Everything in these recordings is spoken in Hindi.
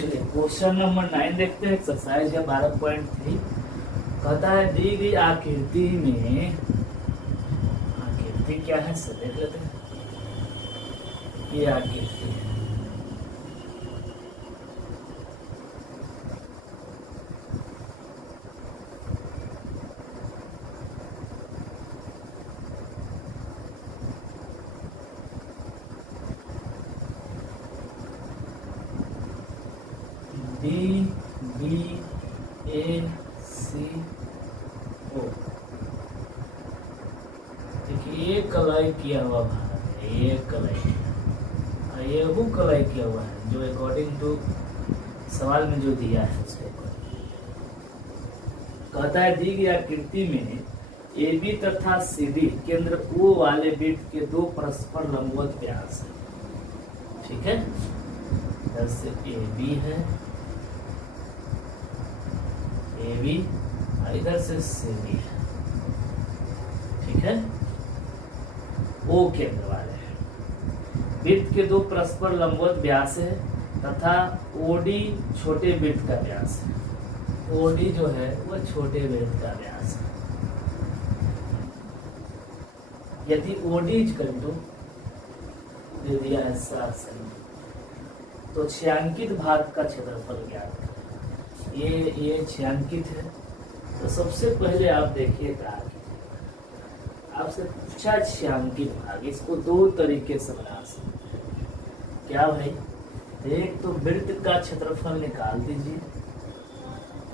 चलिए क्वेश्चन नंबर 9 देखते हैं। एक्सरसाइज है 12.3। कहता है दी गई आकृति में, आकृति क्या है सर देख लेते हैं। ये आकृति है, डी बी ए सी ओ। देखिए ये कलाई किया हुआ भाग है, ये कलाई किया, ये वो कलाई किया हुआ है जो अकॉर्डिंग टू सवाल में जो दिया है उसके कहता है दी गई आकृति में ए बी तथा सी डी केंद्र ओ वाले वृत्त के दो परस्पर लंबवत व्यास है। ठीक है, इधर से ए बी है, ए बी और इधर से सी डी है। ठीक है, ओ केंद्र वाले हैं। वृत्त के दो परस्पर लंबवत व्यास है तथा ओडी छोटे वृत्त का व्यास है। ओडी जो है वह छोटे वृत्त का व्यास है। यदि ओडी इक्वल टू दे दिया है 7 सेमी तो छायांकित भाग का क्षेत्रफल ज्ञात करें। ये छायांकित है तो सबसे पहले आप देखिए क्या कीजिएगा। आपसे पूछा छायांकित भाग, इसको दो तरीके से बना सकते हैं। क्या भाई, एक तो वृत्त का क्षेत्रफल निकाल दीजिए,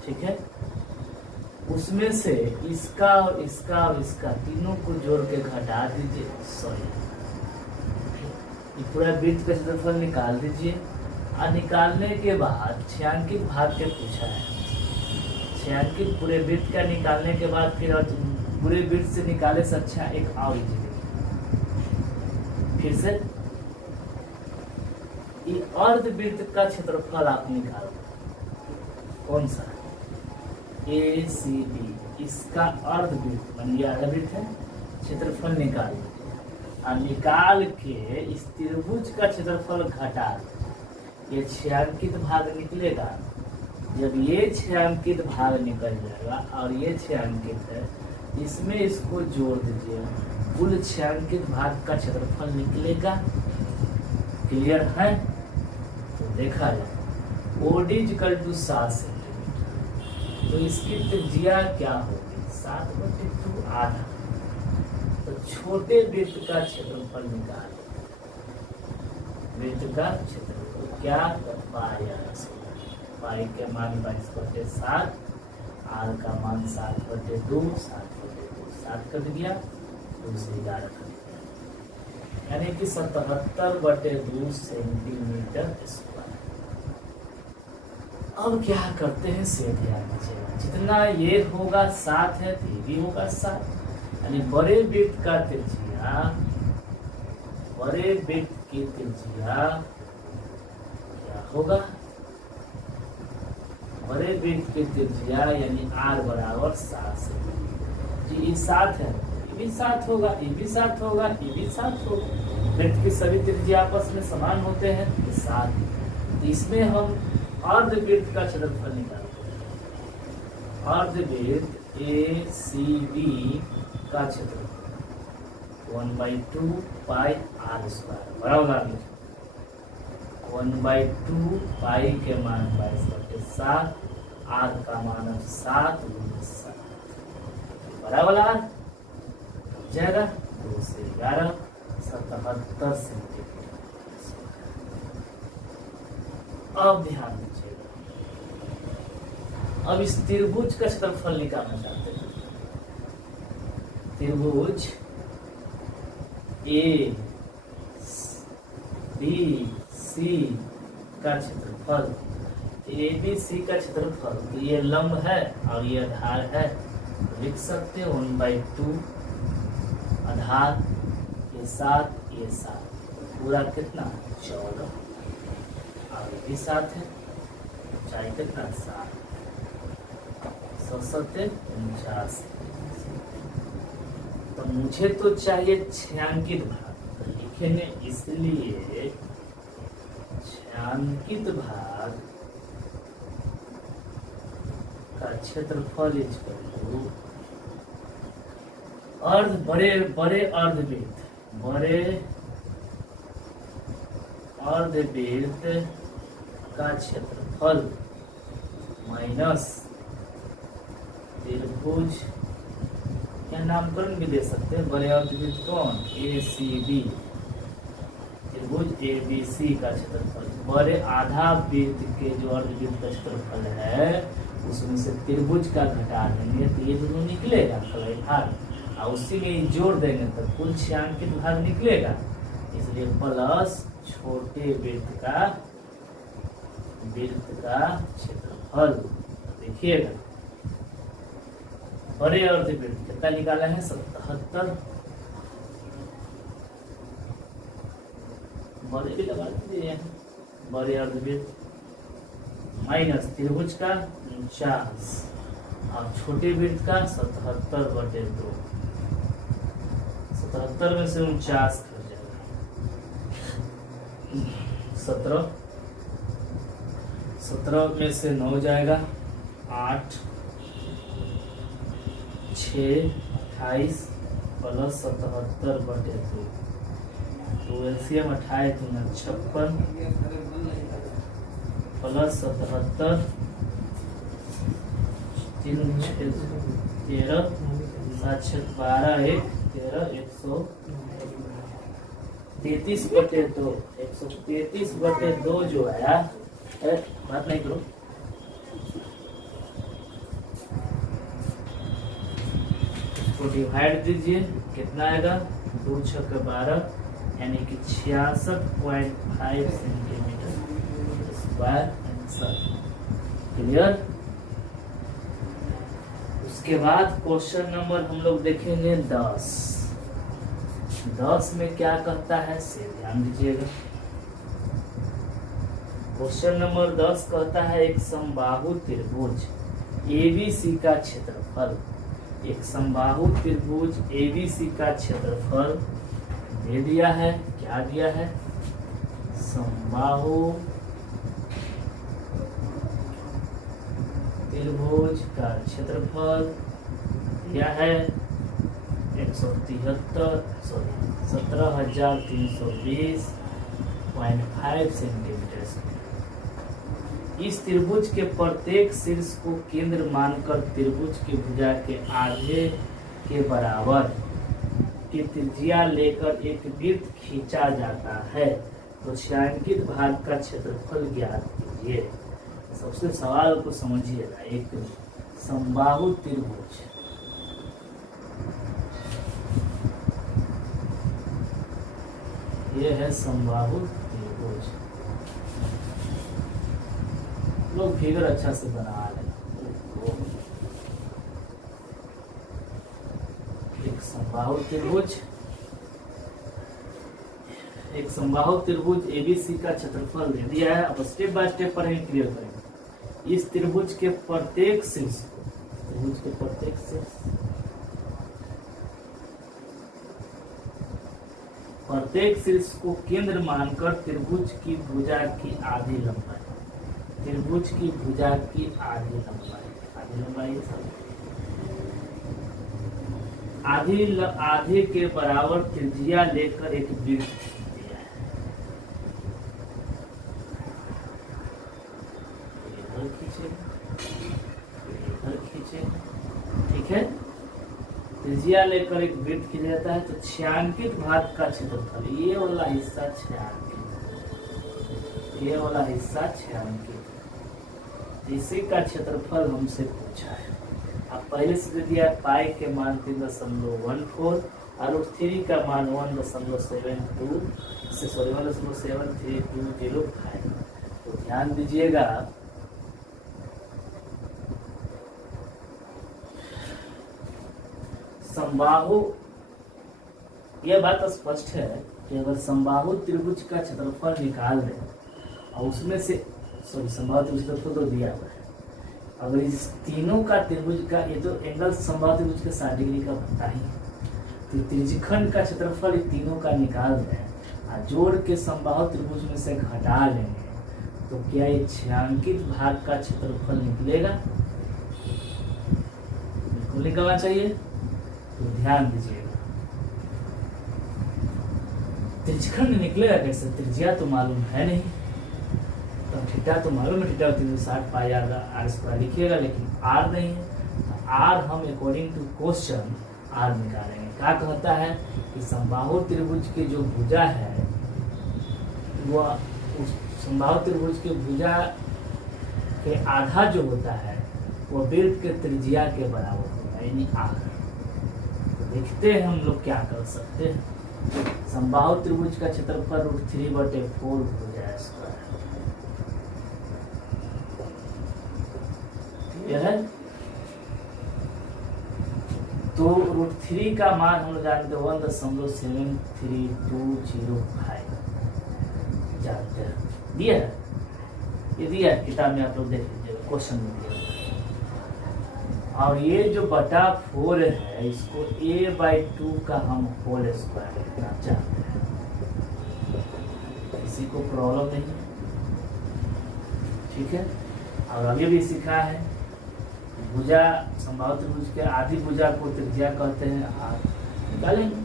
ठीक है, उसमें से इसका और इसका और इसका तीनों को जोड़ के घटा दीजिए। सॉरी, ये पूरा वृत्त का क्षेत्रफल निकाल दीजिए और निकालने के बाद छायांकित भाग के पूछा है। छायांकित पूरे वृत्त का निकालने के बाद फिर पूरे वृत्त से निकाले से अच्छा एक और फिर से ये अर्धवृत्त का क्षेत्रफल आप निकालो। कौन सा? ए सी बी, इसका अर्धवृत्त मान लिया, अर्धवृत्त है, क्षेत्रफल निकाल और निकाल के इस त्रिभुज का क्षेत्रफल घटा, ये छायांकित भाग निकलेगा। जब ये छायांकित भाग निकल जाएगा और ये छायांकित है, इसमें इसको जोड़ दीजिए, कुल छायांकित भाग का क्षेत्रफल निकलेगा। क्लियर है? तो देखा जाए ओडी इक्वल टू 7 सेंटीमीटर, तो इसकी त्रिज्या क्या होगी? 7/2 आधा। तो छोटे वृत्त का क्षेत्रफल निकाल, वृत्त का क्षेत्रफल क्या? पाई के मान 22/7, आर का मान 7/2, 7/2, 7 कट गया, 2 से 11 कट गया, यानी कि 77/2 सेंटीमीटर स्क्वायर। अब क्या करते हैं से ध्यान दीजिएगा, जितना ये होगा 7 है तो ये भी होगा 7, यानी बड़े वृत्त का त्रिज्या, बड़े वृत्त की त्रिज्या क्या होगा? बड़े वृत्त की त्रिज्या यानी r बराबर 7 सेंटीमीटर। जी ये 7 है, ये भी 7 होगा, ये भी 7 होगा, ये भी 7 होगा। वृत्त की सभी त्रिज्या आपस में समान होते हैं, ये 7। तो इसमें हम अर्धवृत्त का क्षेत्रफल निकालते हैं। अर्धवृत्त ए सी बी का क्षेत्रफल 1/2 पाई आर स्क्वायर बराबर 1/2 पाई के मान 22/7, आर का मान 7 × 7 बराबर आर जाएगा 2 से 11, 77 सेंटीमीटर। अब ध्यान दीजिएगा, अब इस त्रिभुज का क्षेत्रफल निकालना चाहते हैं। त्रिभुज ए बी सी का क्षेत्रफल, ए बी सी का क्षेत्रफल, तो ये लंब है और ये आधार है, लिख सकते हैं 1/2 आधार, ये 7, ये 7, पूरा कितना 14, और ये भी 7 है, ऊंचाई कितना 7, 7 49। तो मुझे तो चाहिए छायांकित भाग, लिखेंगे इसलिए छायांकित भाग क्षेत्रफल इज टू बड़े बड़े अर्धवृत्त का क्षेत्रफल माइनस त्रिभुज या नामकरण भी दे सकते हैं। बड़े अर्धवृत्त कौन? ACB, त्रिभुज ABC का क्षेत्रफल। बड़े आधा वृत्त के जो अर्धवृत्त का क्षेत्रफल है उसमें से त्रिभुज का घटा देंगे तो ये दोनों निकलेगा कलई भाग, और उसी में जोड़ देंगे तो कुल छायांकित भाग निकलेगा। इसलिए प्लस छोटे वृत्त का क्षेत्रफल। देखिएगा बड़े अर्धवृत्त कितना निकाला है? 77। बड़े भी लगा दीजिए, बड़े अर्धवृत्त माइनस त्रिभुज का 49 और छोटे वृत्त का 77/2। 77 में से 49 कट जाएगा 17। 17 में से 9 जाएगा 8, 6, 28 प्लस 77/2। तो एलसीएम 28 × 56 प्लस 77 3 6 13 7 6 12 1 13 133/2। 133/2 जो आया है, बात नहीं करो, इसको डिवाइड दीजिए, कितना आएगा? 2 × 6 = 12 यानी कि 66.5 सेंटीमीटर स्क्वायर आंसर। क्लियर? उसके बाद क्वेश्चन नंबर हम लोग देखेंगे 10। 10 में क्या कहता है से ध्यान दीजिएगा। क्वेश्चन नंबर 10 कहता है एक समबाहु त्रिभुज ABC का क्षेत्रफल। एक समबाहु त्रिभुज ABC का क्षेत्रफल दे दिया है। क्या दिया है? समबाहु त्रिभुज का क्षेत्रफल दिया है 17,320.5 सेंटीमीटर। इस त्रिभुज के प्रत्येक शीर्ष को केंद्र मानकर त्रिभुज की भुजा के आधे के बराबर की त्रिज्या लेकर एक वृत्त खींचा जाता है तो छायांकित भाग का क्षेत्रफल ज्ञात कीजिए। सबसे सवाल को समझिएगा। एक समबाहु त्रिभुज, ये है समबाहु त्रिभुज। लोग फिगर अच्छा से बना लेना। एक समबाहु त्रिभुज ABC का क्षेत्रफल दे दिया है। अब स्टेप बाय स्टेप पढ़ेंगे, क्लियर करेंगे। इस त्रिभुज के प्रत्येक शीर्ष को केंद्र मानकर त्रिभुज की भुजा की आधी लंबाई, आधे के बराबर त्रिज्या लेकर एक वृत्त दिया है। खींचे, ठीक है। त्रिज्या लेकर एक वृत्त खींचा जाता है तो छायांकित भाग का क्षेत्रफल, ये वाला हिस्सा छायांकित, इसी का क्षेत्रफल हमसे पूछा है। अब पहले से दे दिया पाई के मान 3.14 और 3 का मान 1.73205। तो ध्यान दीजिएगा, समबाहु, यह बात स्पष्ट है कि अगर समबाहु त्रिभुज का क्षेत्रफल निकाल दें और उसमें से समबाहु त्रिभुज क्षेत्रफल तो दिया हुआ है, अगर इस तीनों का त्रिभुज का, ये तो एंगल समबाहु त्रिभुज के 60 डिग्री का बनता ही, तो त्रिज्यखंड का क्षेत्रफल इन तीनों का निकाल दें और जोड़ के समबाहु त्रिभुज में से घटा लेंगे तो क्या ये छायांकित भाग का क्षेत्रफल निकलेगा? सर्कल निकलना चाहिए। तो ध्यान दीजिएगा, त्रिज्यखंड निकलेगा कैसे? त्रिज्या तो मालूम है नहीं, तो थीटा तो मालूम है, थीटा 360 पाई आर स्क्वायर लिखिएगा, लेकिन आर नहीं है। आर हम अकॉर्डिंग टू क्वेश्चन आर निकालेंगे। क्या कहता है कि समबाहु त्रिभुज की जो भुजा है वह उस समबाहु त्रिभुज के भुजा के आधा जो होता है वह वृत्त के त्रिज्या के बराबर होगा, यानी आर। तो देखते हैं हम लोग क्या कर सकते हैं। समबाहु त्रिभुज का क्षेत्रफल √3/4 भुजा स्क्वायर यह है। तो √3 का मान हम लोग जानते हैं 1.7325 जानते हैं, दिया है, ये दिया है किताब में, आप लोग देख लीजिएगा, क्वेश्चन में दिया है। और ये जो बटा 4 है इसको a/2 का हम होल स्क्वायर लिखना चाहते हैं। किसी को प्रॉब्लम नहीं है, ठीक है। और अभी भी सीखा है भुजा समबाहु त्रिभुज के आधी भुजा को त्रिज्या कहते हैं, आर निकालेंगे।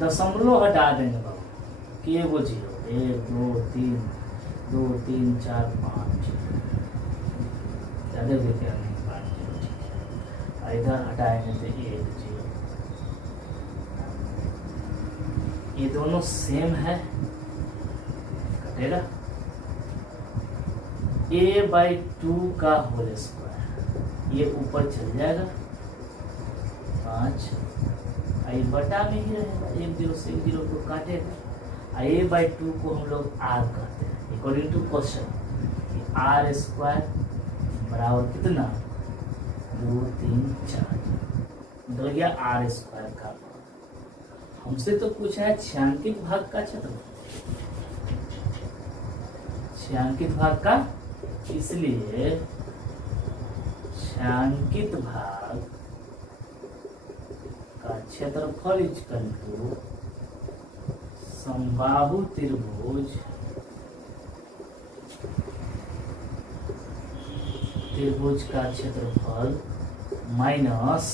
दशमलव हटा देंगे बाबू कि वो 0 1 2 3 2 3 4 5 ज़्यादा लेके नहीं 5 0 ठीक है। इधर हटाएंगे तो 1 0, ये दोनों सेम है, कटेगा। a/2 का होल स्क्वायर ये ऊपर चल जाएगा 5, ये बटा में ही रहेगा, 1 0 से 1 0 को काटेगा। a/2 को हम लोग r कहते हैं according to question. R square बराबर कितना 2 3 4 निकल गया आर स्क्वायर का। हमसे तो पूछा है छायांकित भाग का क्षेत्रफल, छायांकित भाग का, इसलिए छायांकित भाग का क्षेत्रफल इक्वल टू समबाहु त्रिभुज का क्षेत्रफल माइनस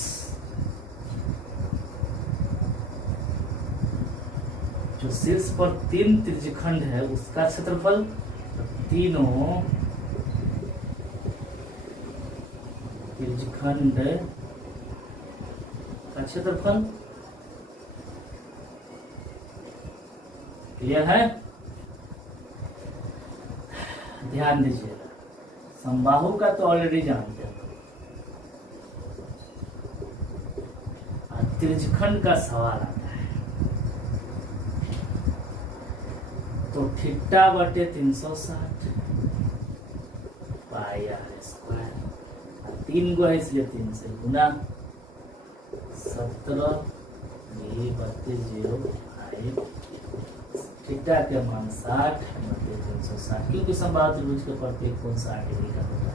जो शीर्ष पर 3 त्रिज्यखंड है उसका क्षेत्रफल, तीनों त्रिज्यखंड का क्षेत्रफल। क्लियर है? ध्यान दीजिएगा, समबाहु का तो ऑलरेडी जानते हैं, त्रिज्यखंड का सवाल आता है। तो θ/360 पाई आर स्क्वायर, 3 गो है इसलिए 3 से गुना 17 32 थीटा के मान 60 360, क्योंकि समबाहु त्रिभुज के प्रत्येक कोण 60 डिग्री का होता है।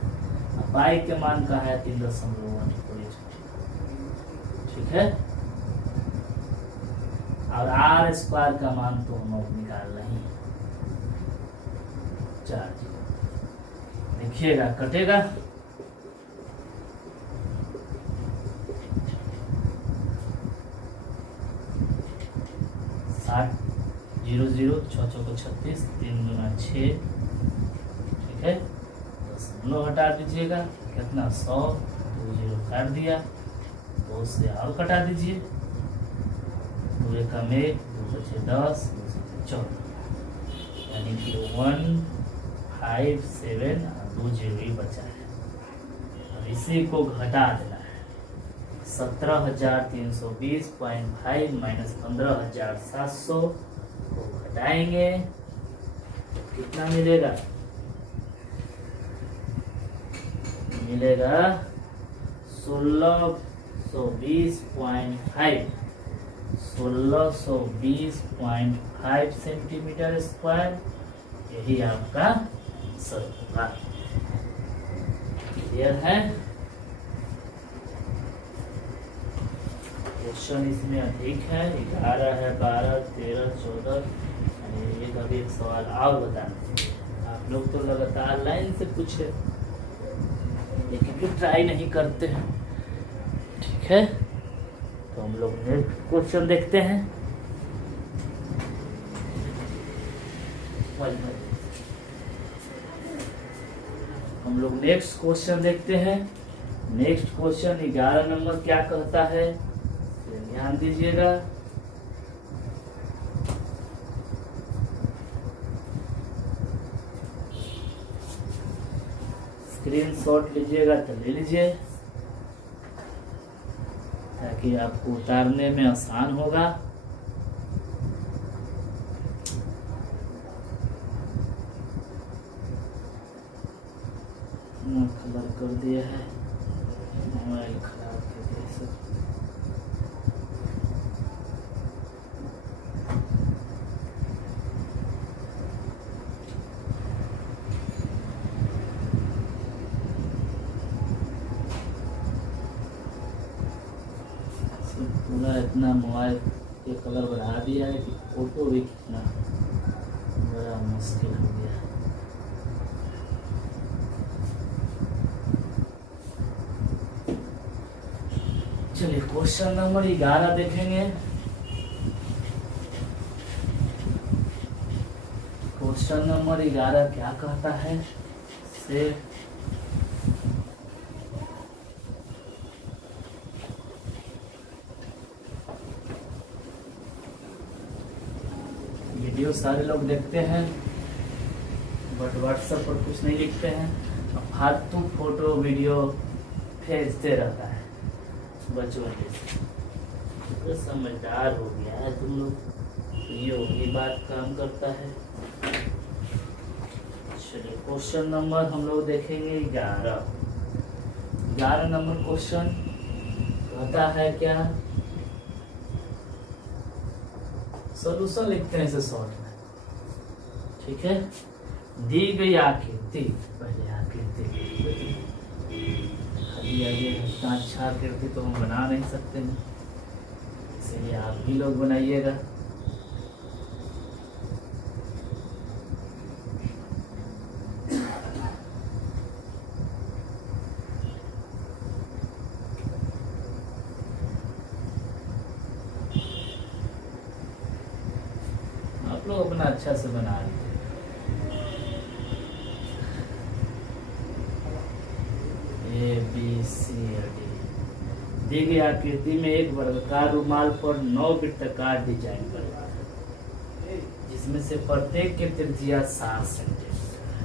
अब पाई के मान का है 3.1, ठीक है। और आर स्क्वायर का मान तो हम लोग निकाल रहे हैं 4, देखिएगा कटेगा। साठ 0 0 6 6 36 3 गुना 6, ठीक है। 10 हटा दीजिएगा, कितना 100, 2 0 काट दिया, 2 से और कटा दीजिए, 2 एकम 1, 2 बचे 10, 2 से 14, यानी कि 157 और 2 0 ही बचा है। अब इसी को घटा देना है, 17,320.5 माइनस 15,700 को घटाएंगे तो कितना मिलेगा? मिलेगा 1620.5 सेंटीमीटर स्क्वायर, यही आपका आंसर होगा। क्लियर है? क्वेश्चन इसमें अधिक है, 11 है, 12 13 14, एक अभी एक सवाल और बताना। आप लोग तो लगातार लाइन से पूछे। लेकिन भी ट्राई नहीं करते हैं। ठीक है, तो हम लोग नेक्स्ट क्वेश्चन देखते हैं। हम लोग नेक्स्ट क्वेश्चन देखते हैं। नेक्स्ट क्वेश्चन 11 नंबर क्या कहता है, ध्यान दीजिएगा। स्क्रीनशॉट लीजिएगा तो ले लीजिए, ताकि आपको उतारने में आसान होगा। कलर कर दिया है, मोबाइल खराब कर दिया सब। पूरा इतना मोबाइल के कलर बढ़ा दिया है कि फोटो भी खींचना बड़ा मुश्किल हो गया है। चलिए क्वेश्चन नंबर 11 देखेंगे। क्वेश्चन नंबर 11 क्या कहता है से वीडियो सारे लोग देखते हैं बट व्हाट्सएप पर कुछ नहीं लिखते हैं, फालतू फोटो वीडियो भेजते रहता है बचपन से। तो समझदार हो गया है तुम लोग, ये बात काम करता है। चलिए क्वेश्चन नंबर हम लोग देखेंगे 11 नंबर क्वेश्चन कहता है क्या, सॉल्यूशन लिखते हैं इसे शॉर्ट में। ठीक है, दी गई आकृति, पहले आकृति आगे इतना अच्छा आकृति तो हम बना नहीं सकते हैं, इसलिए आप भी लोग बनाइएगा। आप लोग अपना अच्छा से बना लीजिए। ABCD दी गई आकृति में एक वर्गाकार रुमाल पर 9 वृत्ताकार डिजाइन करना है, जिसमें से प्रत्येक की त्रिज्या 7 सेंटीमीटर है।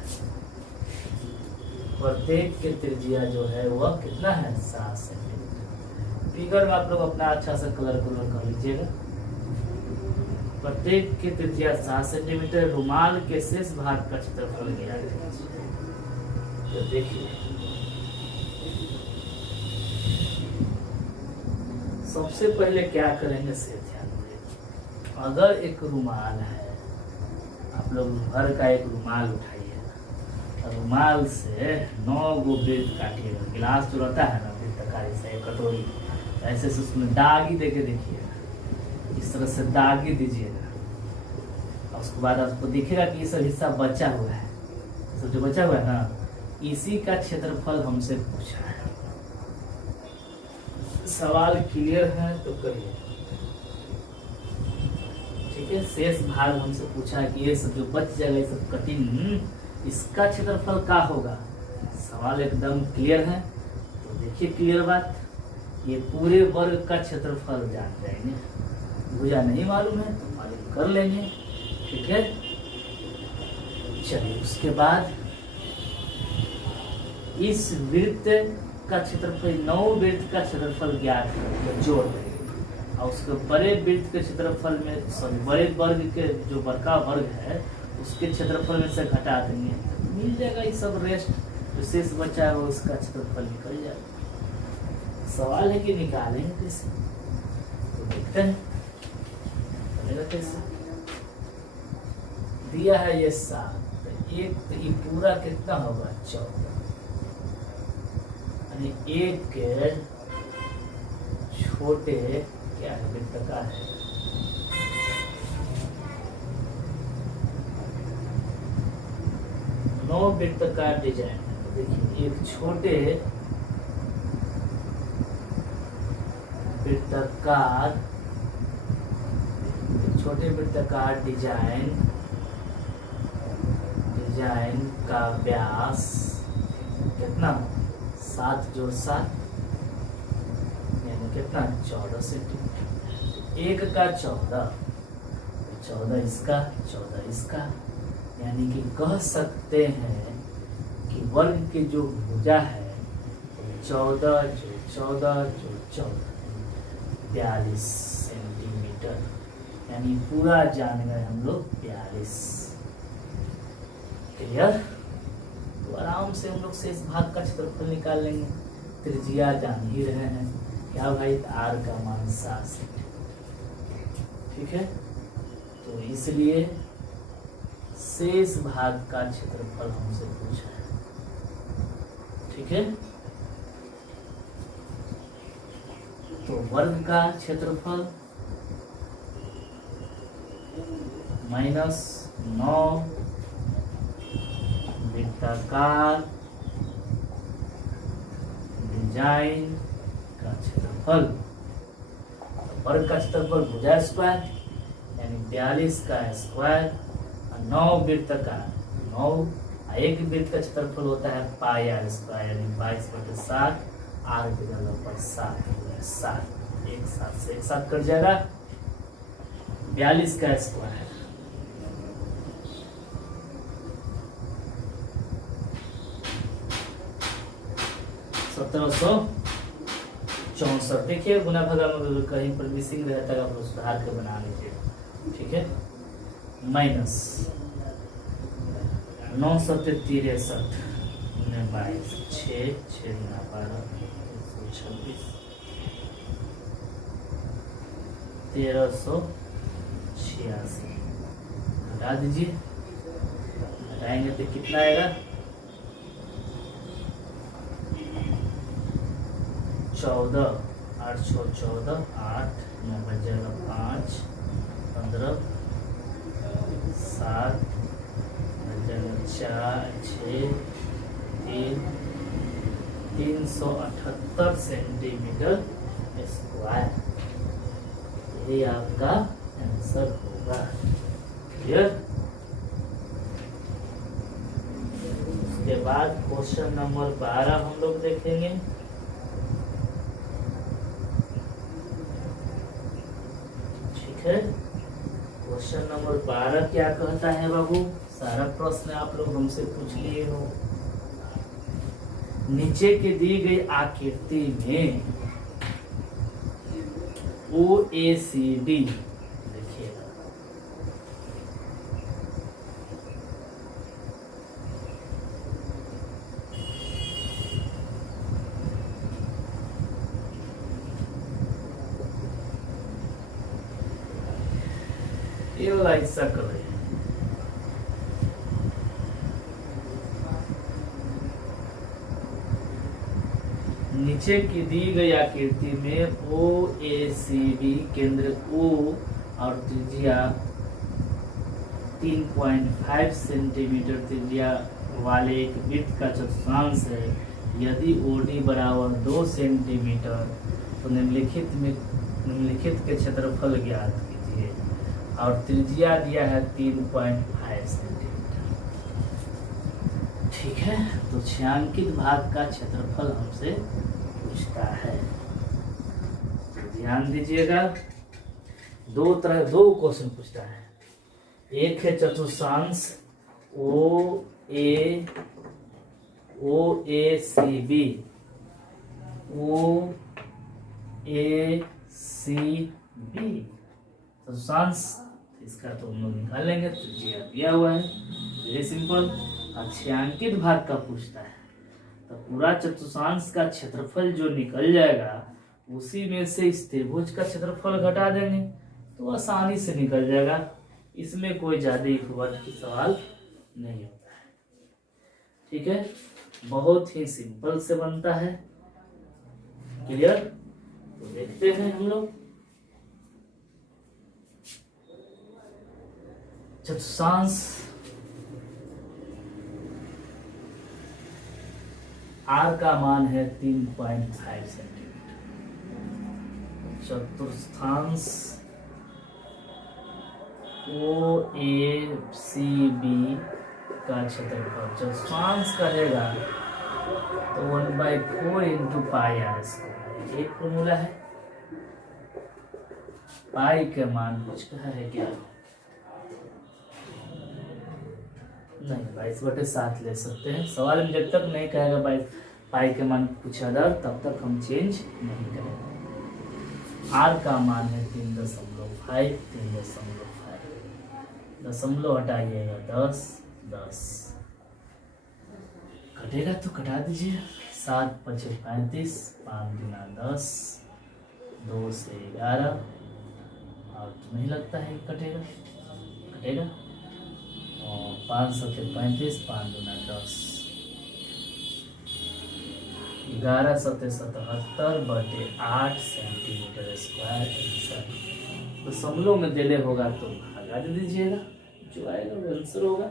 प्रत्येक की त्रिज्या जो है वह कितना है, 7 सेंटीमीटर। फिगर में आप लोग अपना अच्छा सा कलर कर लीजिएगा। प्रत्येक की त्रिज्या 7 सेंटीमीटर, रुमाल के शेष भाग का क्षेत्रफल ज्ञात कीजिए। तो देखिए सबसे पहले क्या करेंगे से ध्यान दें। अगर एक रुमाल है, आप लोग घर का एक रुमाल उठाइए, रुमाल से 9 गो वृत्त काटिएगा। गिलास जो रहता है ना वृत्ताकार, जैसे कटोरी, ऐसे से उसमें दागी देके देखिएगा, इस तरह से दागी दीजिएगा। उसके बाद आपको दिखेगा कि ये सब हिस्सा बचा हुआ है, सब जो बचा हुआ है ना, इसी का क्षेत्रफल हमसे पूछा है। सवाल क्लियर है तो करिए। ठीक है, शेष भाग हमसे पूछा है कि ये सब जो बच जाएगा, ये सब कटिंग, इसका क्षेत्रफल क्या होगा। सवाल एकदम क्लियर है तो देखिए क्लियर बात, ये पूरे वर्ग का क्षेत्रफल जान जाएंगे। भुजा नहीं मालूम है तो मालूम कर लेंगे। ठीक है, चलिए उसके बाद इस वृत्त का क्षेत्रफल, 9 वृत्त का क्षेत्रफल ज्ञात है, जोड़ देंगे और उसके बड़े वृत्त के क्षेत्रफल में, सॉरी बड़े वर्ग के जो बड़का वर्ग है उसके क्षेत्रफल में से घटा देंगे, तो मिल जाएगा ये सब रेस्ट जो शेष बचा है वो उसका क्षेत्रफल निकल जाएगा। सवाल है कि निकालेंगे कैसे, तो देखते हैं चलेगा कैसे। दिया है ये 7, तो एक तो ये पूरा कितना होगा 14, एक के छोटे क्या है वृत्ताकार है, 9 वृत्ताकार डिजाइन है। देखिए एक छोटे वृत्ताकार डिजाइन का व्यास कितना 7 जोड़ 7 यानी कितना 14 सेंटीमीटर। एक का 14 इसका 14 इसका, यानी कि कह सकते हैं कि वर्ग के जो भुजा है 14 जो 14 जो 14 42 सेंटीमीटर, यानी पूरा जान गए हम लोग 42। क्लियर? तो आराम से हम लोग शेष भाग का क्षेत्रफल निकाल लेंगे। त्रिज्या जान ही रहे हैं क्या भाई, आर का मान 7 सेंटीमीटर। ठीक है, तो इसलिए शेष भाग का क्षेत्रफल हमसे पूछा है। ठीक है, तो वर्ग का क्षेत्रफल -9 वृत्ताकार डिजाइन का क्षेत्रफल। वर्ग का क्षेत्रफल भुजा स्क्वायर यानी 42 का स्क्वायर, 9 वृत्त का 9, एक वृत्त का क्षेत्रफल होता है पाई आर स्क्वायर यानी 22/7, आर की जगह पर 7 एक साथ से एक साथ कट जाएगा। 42 का स्क्वायर 1764। देखिए गुना भगा में कहीं पर मिसिंग रहता है, आप लोग सुधार के बना लीजिए। ठीक है, माइनस 9 7 63 22 6 6 12 126 1386 हटा दीजिए। हटाएंगे तो कितना आएगा 14 8 6 14 8 9 बचेगा 5 15 7 बचेगा 4 6 3 378 सेंटीमीटर स्क्वायर। ये आपका आंसर होगा। क्लियर? उसके बाद क्वेश्चन नंबर 12 हम लोग देखेंगे। ठीक है, क्वेश्चन नंबर 12 क्या कहता है बाबू? सारा प्रश्न आप लोग हमसे पूछ लिए हो। नीचे की दी गई आकृति में OACD देखिएगा। ये वाला हिस्सा कर रही है। नीचे की दी गई आकृति में OACB केंद्र O और त्रिज्या 3.5 सेंटीमीटर त्रिज्या वाले एक वृत्त का चतुर्थांश है। यदि OD बराबर 2 सेंटीमीटर तो निम्नलिखित के क्षेत्रफल ज्ञात कीजिए। और त्रिज्या दिया है 3.5 सेंटीमीटर। ठीक है, तो छायांकित भाग का क्षेत्रफल हमसे पूछता है। तो ध्यान दीजिएगा, दो क्वेश्चन पूछता है। एक है चतुर्थांश OACB चतुर्थांश, इसका तो हम लोग निकाल लेंगे। त्रिज्या दिया हुआ है, वेरी सिंपल। छायांकित भाग का पूछता है तो पूरा चतुर्थांश का क्षेत्रफल जो निकल जाएगा उसी में से इस त्रिभुज का क्षेत्रफल घटा देंगे तो आसानी से निकल जाएगा। इसमें कोई ज्यादा वर्ग की सवाल नहीं होता है। ठीक है, बहुत ही सिंपल से बनता है। क्लियर? तो देखते हैं हम लोग चतुर्थांश आर का मान है 3.5 सेंटीमीटर। चतुर्थांश ओ ए सी बी का क्षेत्रफल चतुर्थांश कहेगा तो 1/4 इंटू पाई आर स्क्वायर, एक फॉर्मूला है। पाई के मान कुछ कहा है क्या? नहीं, 22/7 ले सकते हैं। सवाल में जब तक नहीं कहेगा पाई के मान कुछ अदर, तब तक हम चेंज नहीं करेंगे। आर का मान है 3.5, 3.5 दशमलव हटाइएगा 10, 10 कटेगा तो कटा दीजिए। 7 × 5 = 35, 5 × 10, 2 से 11 और तो नहीं लगता है कटेगा, कटेगा। और 5 × 7 = 35, 5 × 10, 11 × 7 = 77/8 सेंटीमीटर स्क्वायर। दशमलव में देने होगा तो भागा दे दीजिएगा, जो आएगा वो आंसर होगा।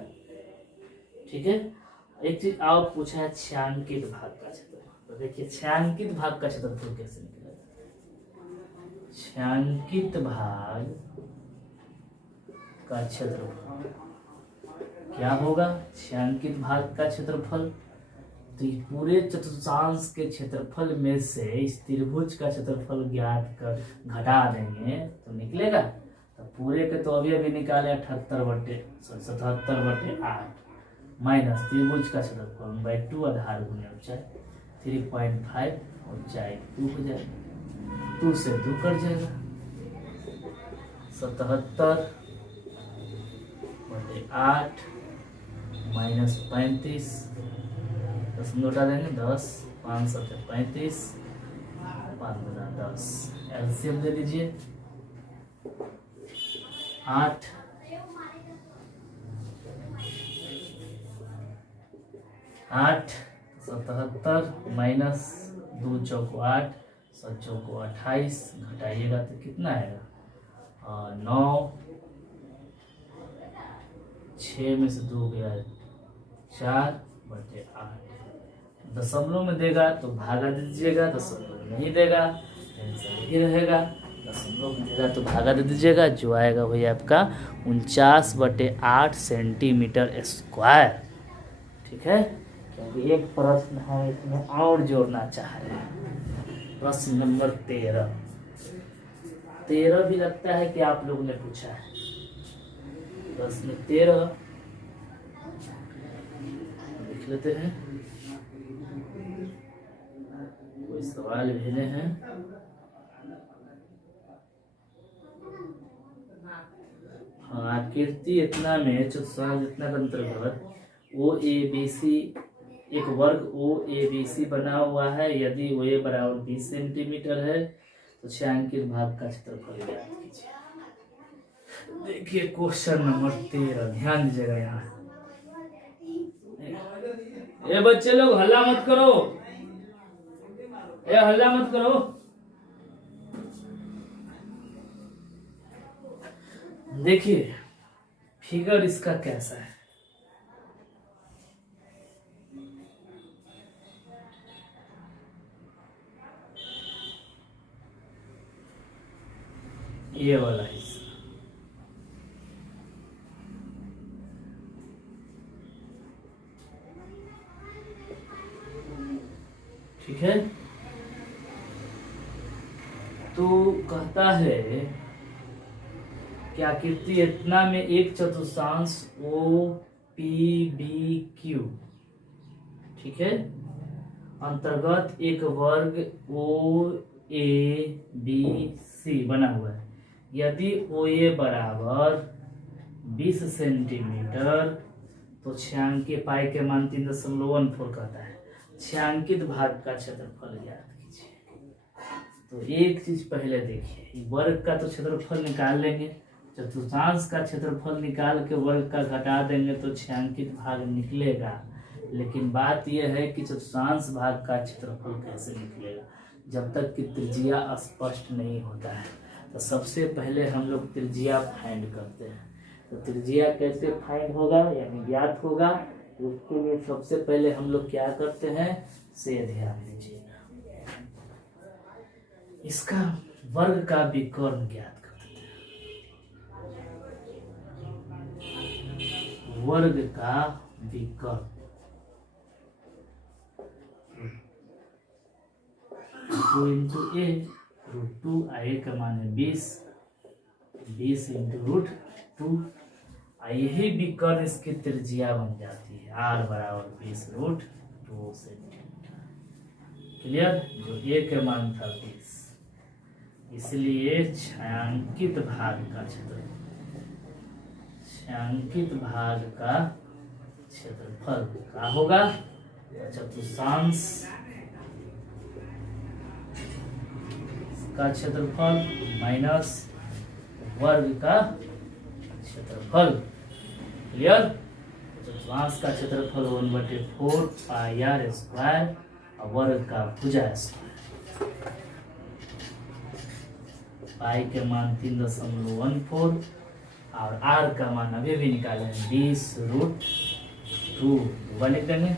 ठीक है। एक चीज और पूछा है, छायांकित भाग का क्षेत्रफल। तो देखिए छायांकित भाग का क्षेत्रफल कैसे निकलेगा। छायांकित भाग का क्षेत्रफल क्या होगा? छायांकित भाग का क्षेत्रफल तो पूरे चतुर्थांश के क्षेत्रफल में से इस त्रिभुज का क्षेत्रफल ज्ञात कर घटा देंगे तो निकलेगा। तो पूरे के तो अभी निकाले 77/8 माइनस त्रिभुज का क्षेत्रफल 1/2 आधार गुने ऊंचाई 3.5 ऊंचाई 2 हो जाएगा। 2 से 2 कट जाएगा। 77/8 माइनस 35 दशमलव हटा देंगे 10, 5 × 7 = 35, 5 × 10 एलसीएम ले लीजिए 8 77 माइनस 2 × 4 = 8, 7 × 4 = 28 घटाइएगा तो कितना आएगा? 9, 6 में से 2 गया 4/8। दशमलव में देगा तो भागा दे दीजिएगा, दशमलव में नहीं देगा आंसर ही रहेगा। दशमलव में देगा तो भागा दे दीजिएगा, जो आएगा वही आपका 49/8 सेंटीमीटर स्क्वायर। ठीक है। क्योंकि एक प्रश्न है इसमें और जोड़ना चाह रहे हैं। प्रश्न नंबर 13 भी लगता है कि आप लोगों ने पूछा है। प्रश्न 13 लिख लेते हैं। कोई सवाल भेजे हैं? हाँ, आकृति इतना में चतुर्थांश इतना के अंतर्गत ओ ए बी सी एक वर्ग ओ ए बी सी बना हुआ है। यदि ओ ए बराबर 20 सेंटीमीटर है तो छायांकित भाग का क्षेत्रफल ज्ञात कीजिए। देखिए क्वेश्चन नंबर 13, ध्यान दीजिएगा। यहाँ ये बच्चे लोग हल्ला मत करो, ये हल्ला मत करो। देखिए फिगर इसका कैसा है। ये वाला हिस्सा ठीक है। तो कहता है कि आकृति इतना में एक चतुर्थांश ओ पी बी क्यू, ठीक है, अंतर्गत एक वर्ग ओ ए बी सी बना हुआ है। यदि ओ ए बराबर 20 सेंटीमीटर तो छायांकित पाई के मान 3.14 कहता है। छायांकित भाग का क्षेत्रफल ज्ञात कीजिए। तो एक चीज पहले देखिए, वर्ग का तो क्षेत्रफल निकाल लेंगे, चतुर्थांश का क्षेत्रफल निकाल के वर्ग का घटा देंगे तो छायांकित भाग निकलेगा। लेकिन बात यह है कि चतुर्थांश भाग का क्षेत्रफल कैसे निकलेगा, जब तक कि त्रिज्या स्पष्ट नहीं होता है। तो सबसे पहले हम लोग त्रिज्या फाइंड करते हैं। तो त्रिज्या कैसे फाइंड होगा यानी ज्ञात होगा, तो उसके लिए सबसे पहले हम लोग क्या करते हैं, से ध्यान दीजिएगा। इसका वर्ग का विकर्ण ज्ञात करते हैं। वर्ग का विकर्ण 2 इंटू ए √2, ए का मान है 20 इंटू √2। यही विकर्ण इसकी त्रिज्या बन जाती है r बराबर 20 √2 सेंटीमीटर। क्लियर? जो ए का मान था 20, इसलिए छायांकित भाग का क्षेत्रफल क्या होगा? चतुर्थांश का क्षेत्रफल माइनस वर्ग का क्षेत्रफल। क्लियर? चतुर्थांश का क्षेत्रफल 1/4 पाई r स्क्वायर और वर्ग का भुजा स्क्वायर। पाई के मान 3.14 और r का मान अभी भी निकाले हैं 20 √2। लिख देंगे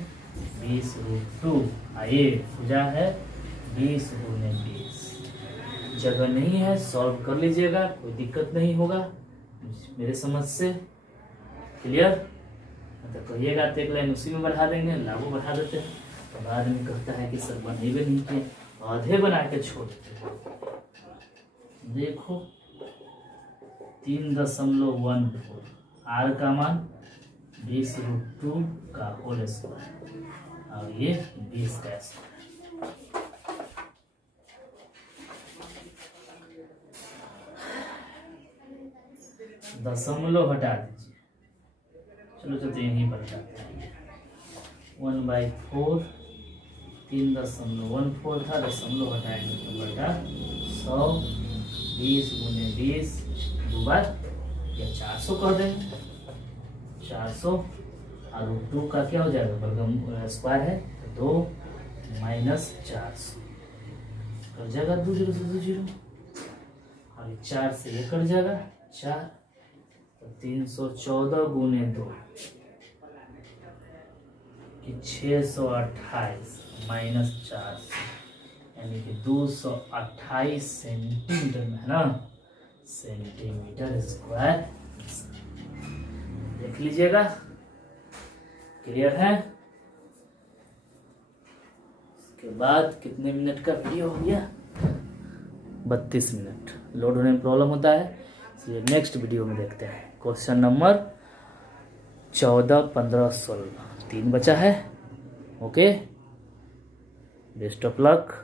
20 √2। ये भुजा है 20 गुने 20। जगह नहीं है, सॉल्व कर लीजिएगा, कोई दिक्कत नहीं होगा मेरे समझ से। क्लियर? तो कहिएगा तो एक लाइन उसी में बढ़ा देंगे, लागू बढ़ा देते हैं। तो बाद में कहता है कि सर बनेगा नहीं किए, आधे बना के छोड़ देते हैं। देखो 3.14, r का मान 20 √2 का होल स्क्वायर और ये 20 का स्क्वायर। दशमलव हटा दीजिए। चलो यहीं पर हटाते हैं। 1/4 3.14 था, दशमलव हटाएंगे तो बटा 100 20 गुने 20 2 बार या 400 कह देंगे। 400 और √2 का क्या हो जाएगा? वर्ग स्क्वायर है तो 2 माइनस 400 कट जाएगा 2 0 से 2 0 और 4 से ये कट जाएगा 4 तो 314 गुने 2 कि 628 माइनस 400 यानी कि 228 सेंटीमीटर में है ना, सेंटीमीटर स्क्वायर। देख लीजिएगा। क्लियर है? इसके बाद कितने मिनट का वीडियो हो गया? 32 मिनट। लोड होने में प्रॉब्लम होता है, इसलिए नेक्स्ट वीडियो में देखते हैं। क्वेश्चन नंबर 14 15 16 3 बचा है। Okay, best of luck.